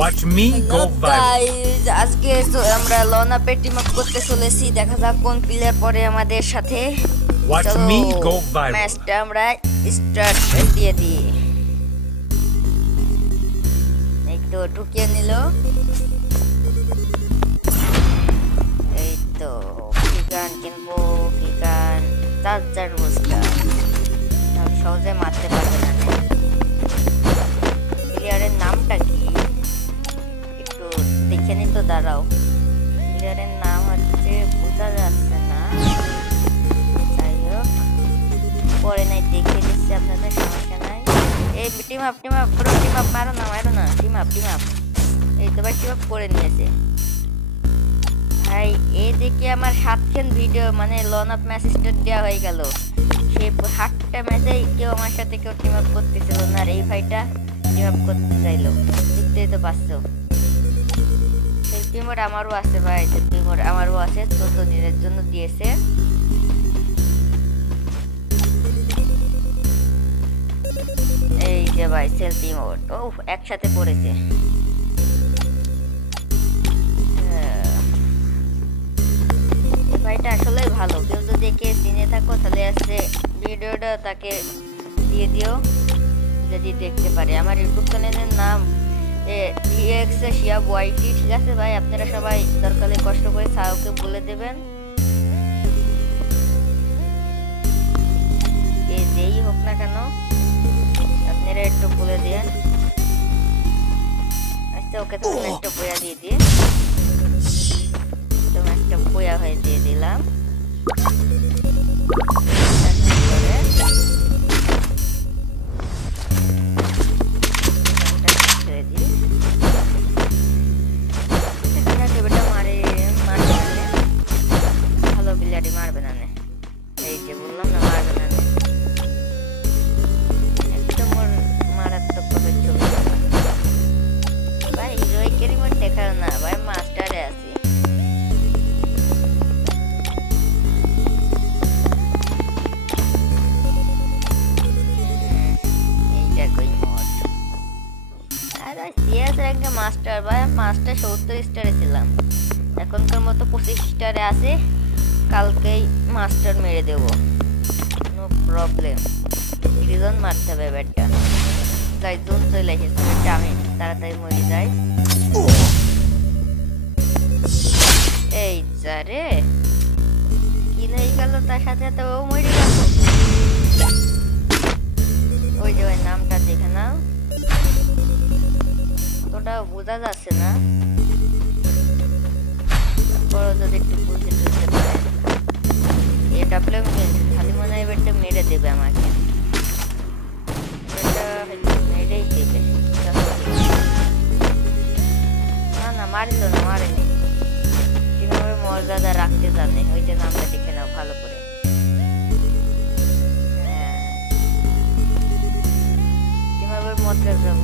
Watch me go viral. Guys আজকে আমরা লনা Paytm up করতে চলেছি। দেখা যাক কোন প্লেয়ার পরে আমাদের সাথে। Watch চলো, me go viral. ম্যাচটা আমরা স্টার্ট দিয়ে দিই। তো ঢুকিয়ে নিল। এই তো কি গান কিনবো কি গান চার চার বস্তা সহজে মারতে পারবে না। প্লেয়ারের নামটা কি? একটু দেখে নি তো, দাঁড়াও। প্লেয়ারের নাম হচ্ছে বোঝা যাচ্ছে না। যাই হোক, পরে নাই, দেখে দিচ্ছি আপনাদের সমস্যা নাই। এই টিম আপ টিম আপ, পুরো টিম আপ, মারো না মারো না। Team up team up. এই তো ভাই, টিম আপ করে নিয়েছে। ভাই, এই দেখে আমার সাতখান ভিডিও মানে লন অফ ম্যাচ স্টার্ট দেওয়া হয়ে গেল। সেই সাতটা ম্যাচেই কেউ আমার সাথে কেউ টিম আপ করতেছিল না, আর এই ভাইটা টিম আপ করতে চাইলো। দেখতেই তো পাচ্ছো। মোড আমারও আছে ভাই মোড আমারও আছে চোদ্দ দিনের জন্য দিয়েছে। এই যে ভাই সেলফি মোড ও একসাথে পড়েছে। হ্যাঁ। ভাইটা আসলে ভালো। কেউ যদি দেখে চিনে থাকো, তাহলে আসছে ভিডিওটা তাকে দিয়ে দিও, যদি দেখতে পারে। আমার ইউটিউব চ্যানেলের নাম ওয়াইটি ঠিক আছে ভাই? আপনারা সবাই দরকারে কষ্ট করে সাউকে বলে দেবেন। যেই হোক না কেন, আপনারা একটু বলে দেন আচ্ছা ওকে তো ম্যাচটা বইয়া দিয়ে দিয়ে তো ম্যাচটা বইয়া হয়ে দিয়ে দিলাম। মাস্টার, ভাই, মাস্টার সত্তর স্টারে ছিলাম। এখনকার মতো পঁচিশ স্টারে আছে, কালকেই মাস্টার মেরে দেবো। নো প্রবলেম রিজন মারতে হবে ব্যাটটা। গাই জোন চলে এসেছে। ব্যাটটা আমি তাড়াতাড়ি মরে যাই। এই যা রে। কি হয়ে গেল? তার সাথে সাথে ও মরে গেল। অতটা বোঝা যাচ্ছে না। বড় যদি একটু বুঝে তুলতে পারে। এটা প্লেম খালি মনে হয় এবারটা মেরে দেবে আমাকে। এটা মেরেই দেবে। না না, মারিল না, মারেনি। কীভাবে মর্যাদা রাখতে জানে? ওই যে নামটা দেখে নাও ভালো করে। হ্যাঁ। কীভাবে মর্যাদা যাব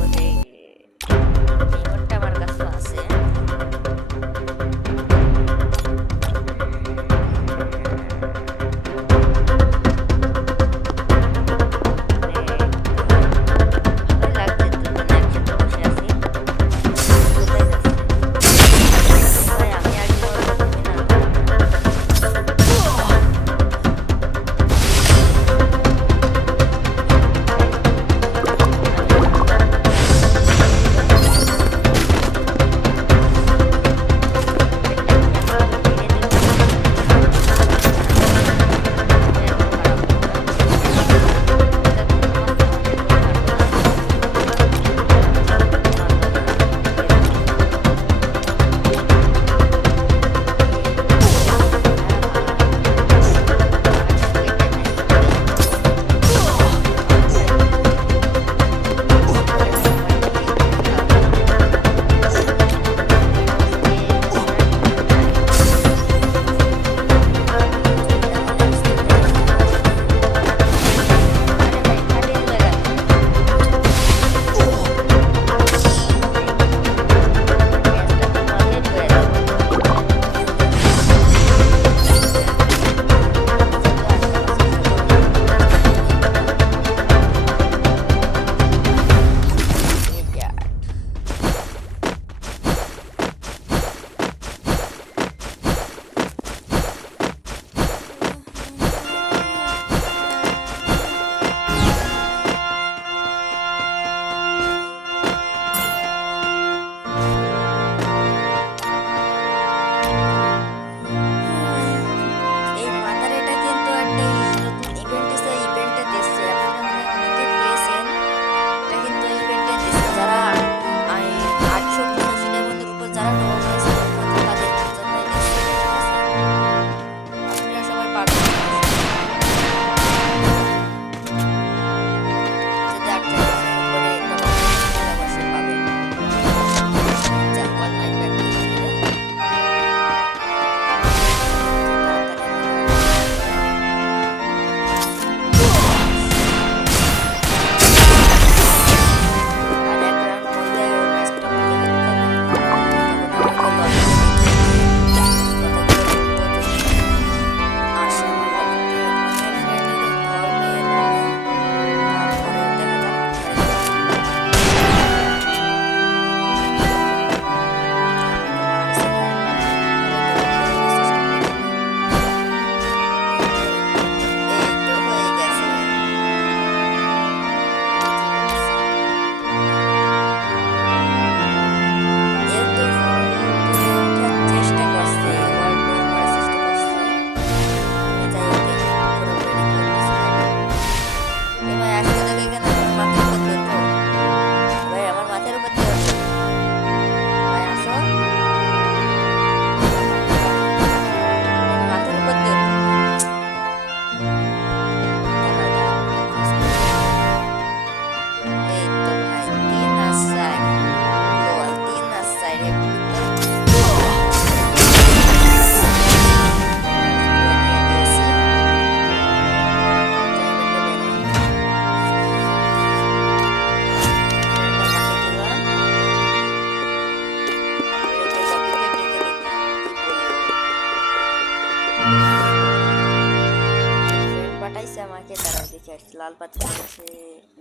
পাঠাচ্ছে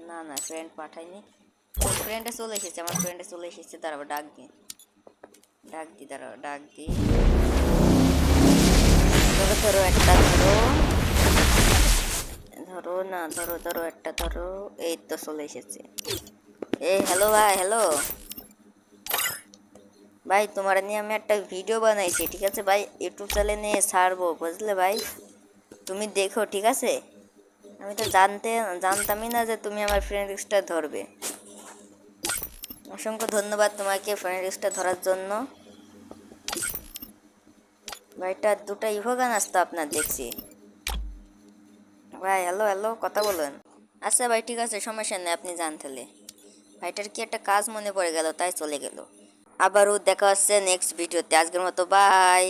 না না ফ্রেন্ড পাঠায়নি ফ্রেন্ডে চলে এসেছে, আমার ফ্রেন্ডে চলে এসেছে। দাঁড়াবো ডাক দি। ডাক দি, দাঁড়াও, ডাক দি। ধরো ধরো একটা, ধরো। ধরো, না, ধরো ধরো একটা, ধরো। এই তো চলে এসেছে। এই হ্যালো ভাই হ্যালো ভাই, তোমার নিয়ে আমি একটা ভিডিও বানাইছি, ঠিক আছে? ভাই ইউটিউব চ্যানেলে নিয়ে ছাড়বো, বুঝলে ভাই? তুমি দেখো, ঠিক আছে? আমি তো জানতে, জানতামই না যে তুমি আমার ফ্রেন্ড রিক্সটা ধরবে। অসংখ্য ধন্যবাদ তোমাকে ফ্রেন্ড রিক্সটা ধরার জন্য। ভাইটা দুটা ইভোগান আসতো আপনার দেখছি। ভাই হ্যালো হ্যালো কথা বলুন। আচ্ছা ভাই, ঠিক আছে, সমস্যা নেই, আপনি জান তাহলে। ভাইটার কি একটা কাজ মনে পড়ে গেল, তাই চলে গেল। আবারও দেখা হচ্ছে নেক্সট ভিডিওতে আজকের মতো বাই